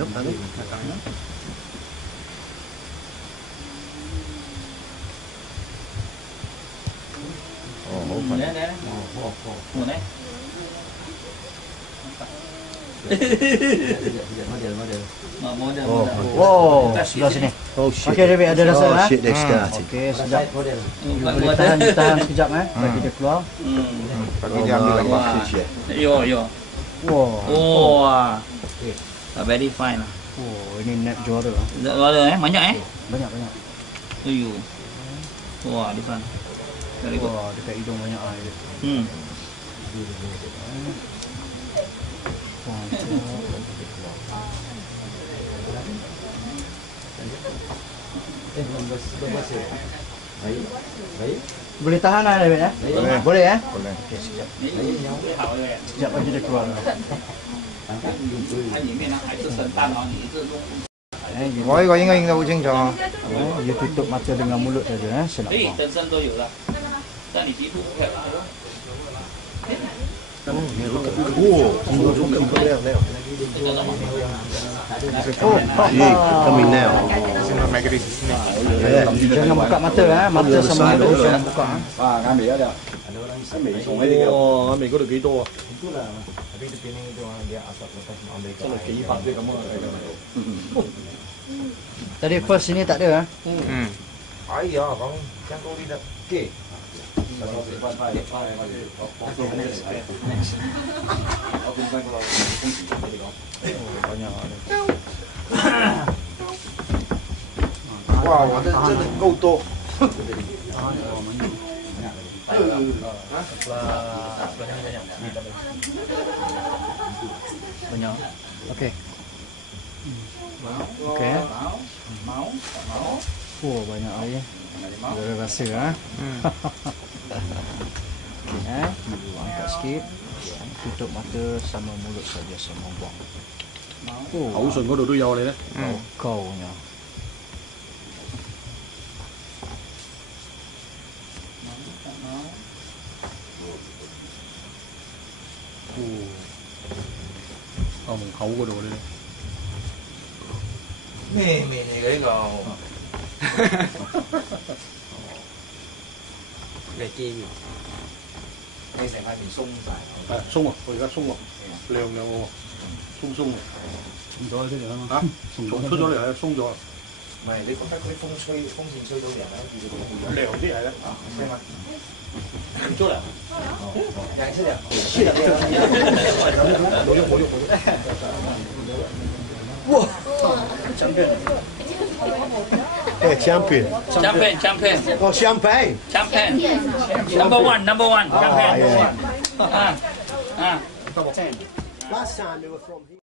không tadi? Model. Wow, sebelah sini. Oh shit. Okey, David ada rasa Oh shit, they've started. Okey, sekejap. Boleh tahan sekejap bagi dia keluar. Bagi dia ambil gambar kecil ya. Yo. Wow. Wah. Very fine lah. Oh, ini net juara. Juara banyak Banyak. Ayo. Wah, di sana. Very good. Wah, dekat hidung banyak air. Boleh tahan lah David ya? Boleh ya? Boleh. Okey, sekejap. Sekejap bagi dia keluar. Voi có những anh đâu chính cho. Dia tutup mata dengan mulut saja saya nak buang. 整身都有了，但你皮肤不漂亮。 Coming now. Jangan buka mata mata sama mulut jangan buka. Ồ, mình có được ký tô. Tadi first ini tak ada Iya, bang. Jangan kau tidak. Okey. Wow, 我这真的够多。 banyak. Okey. Okey. Oh, banyak air. Ada rasa Okey angkat sikit. Tutup mata sama mulut saja sama buang. Khẩu sườn của đồ tôi dầu này đó. Kaunya. Mình khẩu của đồ đây. Mì cái gò. Cái chi. Đây sẽ phải mình sung dài. Sung à? Rồi ra sung à? Lèo sung. Sung gió thế được không? Hả? Sung出咗嚟係鬆咗。 Mày lấy con cái風扇吹到人咧，涼啲係咧。聽嘛？出嚟。人出嚟，出嚟。冇喐。哇！champion。哦，champagne。Number one. Champagne. Last time they were from here.